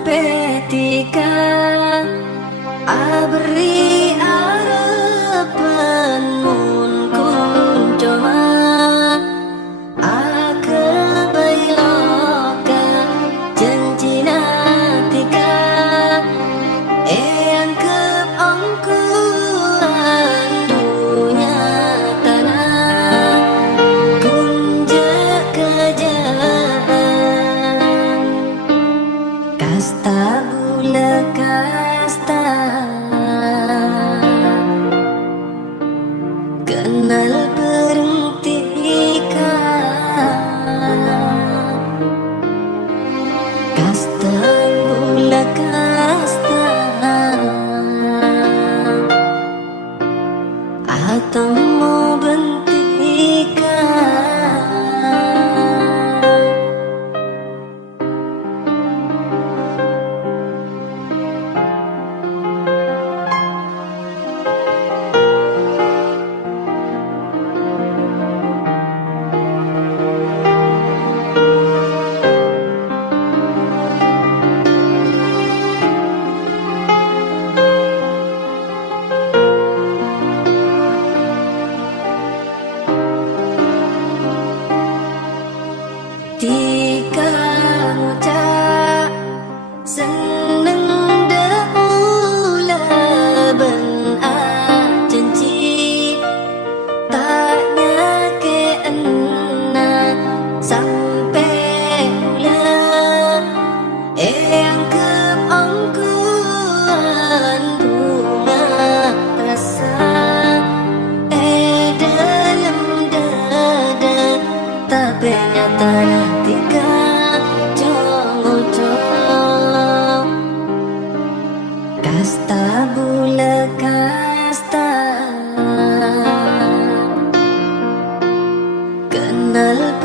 sepetika abri harapan mun kunjoma ake bailoka janjina tika yang keongkuan dunia tanah kunja kejaan kasta bula kasta kenal berhentikan kasta bula kasta atau mau bentikan tika ngucap seneng deula ben janji tanya ke ena sampai ula yang keongkuan bunga rasa dalam dada tapi nyata tika cong-cong kasta bula kasta kenal